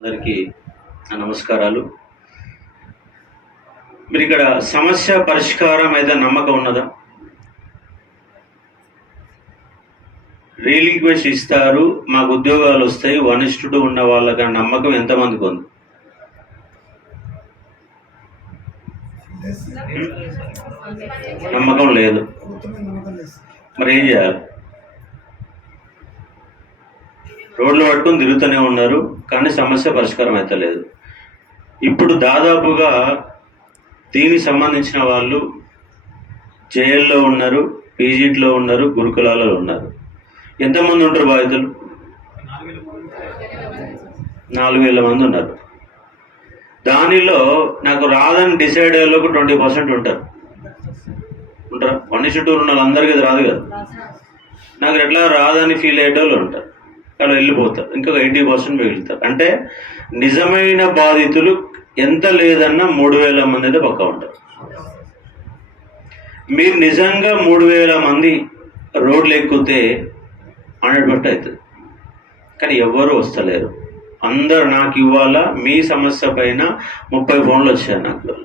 అందరికీ నమస్కారాలు. మీరు ఇక్కడ సమస్య పరిష్కారం అయితే నమ్మకం ఉన్నదా? రీలింక్వెస్ట్ ఇస్తారు మాకు ఉద్యోగాలు వస్తాయి వన్ ఇస్ టూ ఉన్న వాళ్ళకి నమ్మకం ఎంతమందికి ఉంది? నమ్మకం లేదు. మరి ఏం చేయాలి? రోడ్లు పట్టుకుని తిరుగుతూనే ఉన్నారు కానీ సమస్య పరిష్కారం అయితే లేదు. ఇప్పుడు దాదాపుగా దీనికి సంబంధించిన వాళ్ళు జైల్లో ఉన్నారు పీజీట్లో ఉన్నారు గురుకులాలలో ఉన్నారు. ఎంతమంది ఉంటారు బాధితులు? నాలుగు వేల మంది ఉన్నారు. దానిలో నాకు రాదని డిసైడ్ అయ్యేలోకి ట్వంటీ పర్సెంట్ ఉంటారు. ఉంటారు? వన్ ఇస్ టూ ఉన్న వాళ్ళందరికీ రాదు కదా. నాకు ఎట్లా రాదని ఫీల్ అయ్యేటోళ్ళు ఉంటారు. వాళ్ళు వెళ్ళిపోతారు. ఇంకొక ఎయిటీ పర్సెంట్ మిగులుతారు. అంటే నిజమైన బాధితులు ఎంత లేదన్నా మూడు వేల మంది అయితే పక్కా ఉంటారు. మీరు నిజంగా మూడు వేల మంది రోడ్లు ఎక్కితే హండ్రెడ్ పర్సెంట్ అవుతుంది. కానీ ఎవ్వరూ వస్తలేరు. అందరు నాకు ఇవాళ మీ సమస్య పైన ముప్పై ఫోన్లు వచ్చాయి నాకు.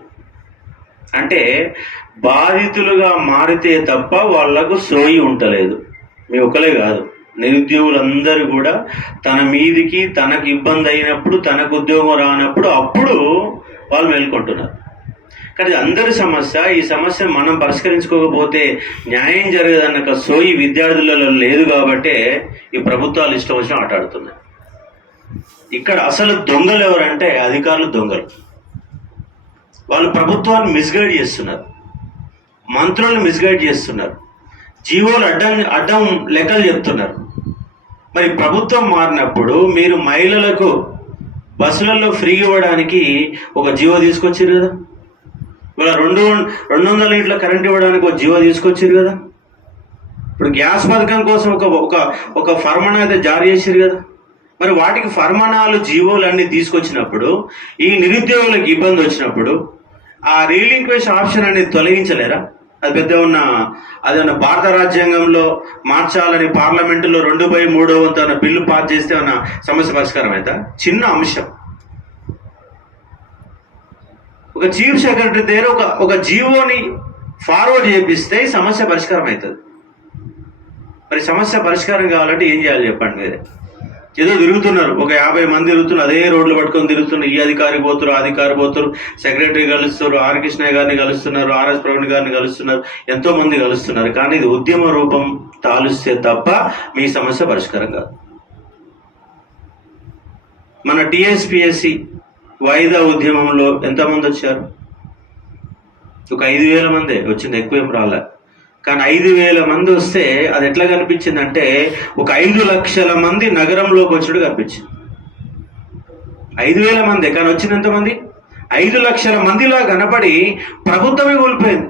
అంటే బాధితులుగా మారితే తప్ప వాళ్ళకు సోయి ఉండలేదు. మీ ఒకలే కాదు. నిరుద్యోగులందరూ కూడా తన మీదికి తనకు ఇబ్బంది అయినప్పుడు తనకు ఉద్యోగం రానప్పుడు అప్పుడు వాళ్ళు మేల్కొంటున్నారు. కానీ అందరి సమస్య. ఈ సమస్య మనం పరిష్కరించుకోకపోతే న్యాయం జరగదన్న సోయి విద్యార్థులలో లేదు కాబట్టే ఈ ప్రభుత్వాలు ఇష్టం వచ్చిన ఆట ఆడుతున్నాయి ఇక్కడ అసలు దొంగలు ఎవరంటే అధికారులు దొంగలు. వాళ్ళు ప్రభుత్వాన్ని మిస్గైడ్ చేస్తున్నారు. మంత్రులను మిస్గైడ్ చేస్తున్నారు. జీవోలు అడ్డం అడ్డం లెక్కలు చెప్తున్నారు. మరి ప్రభుత్వం మారినప్పుడు మీరు మహిళలకు బస్సులలో ఫ్రీ ఇవ్వడానికి ఒక జీవో తీసుకొచ్చారు కదా? ఇవాళ రెండు రెండు వందల లీటర్ల కరెంట్ ఇవ్వడానికి ఒక జీవో తీసుకొచ్చారు కదా? ఇప్పుడు గ్యాస్ పథకం కోసం ఒక ఒక ఒక ఫర్మానా అయితే జారీ చేశారు కదా? మరి వాటికి ఫర్మానాలు జీవోలు అన్ని తీసుకొచ్చినప్పుడు ఈ నిరుద్యోగులకు ఇబ్బంది వచ్చినప్పుడు ఆ రీలింక్వేషన్ ఆప్షన్ అనేది తొలగించలేరా? అది పెద్ద ఉన్న అదన్న భారత రాజ్యాంగంలో మార్చాలని పార్లమెంటులో రెండు బై మూడో వంతు అన్న బిల్లు పాస్ చేస్తే ఉన్న సమస్య పరిష్కారం అయితే చిన్న అంశం. ఒక చీఫ్ సెక్రటరీ దగ్గర ఒక ఒక జీవోని ఫార్వర్డ్ చేపిస్తే సమస్య పరిష్కారం అవుతుంది మరి సమస్య పరిష్కారం కావాలంటే ఏం చేయాలి చెప్పండి మీరే? ఏదో తిరుగుతున్నారు. ఒక యాభై మంది తిరుగుతున్నారు. అదే రోడ్లు పట్టుకొని తిరుగుతున్నారు. ఈ అధికారి పోతురు అధికారి పోతున్నారు సెక్రటరీ కలుస్తారు ఆర్ కృష్ణయ్య గారిని కలుస్తున్నారు ఆర్ఎస్ ప్రవీణ్ గారిని కలుస్తున్నారు ఎంతో మంది కలుస్తున్నారు. కానీ ఇది ఉద్యమ రూపం తాలుస్తే తప్ప మీ సమస్య పరిష్కారం కాదు. మన టిఎస్పిఎస్సి వాయిదా ఉద్యమంలో ఎంతమంది వచ్చారు? ఒక ఐదు వేల మందే వచ్చింది. ఎక్కువేం రాలే. కానీ ఐదు వేల మంది వస్తే అది ఎట్లా కనిపించిందంటే ఒక ఐదు లక్షల మంది నగరంలోకి వచ్చినట్టు కనిపించింది. ఐదు వేల మంది కానీ వచ్చింది ఎంతమంది ఐదు లక్షల మందిలా కనపడి ప్రభుత్వమే కోల్పోయింది.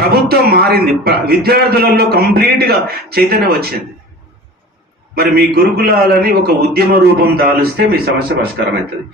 ప్రభుత్వం మారింది. విద్యార్థులలో కంప్లీట్గా చైతన్యం వచ్చింది. మరి మీ గురుకులాలని ఒక ఉద్యమ రూపం దాలుస్తే మీ సమస్య పరిష్కారం అవుతుంది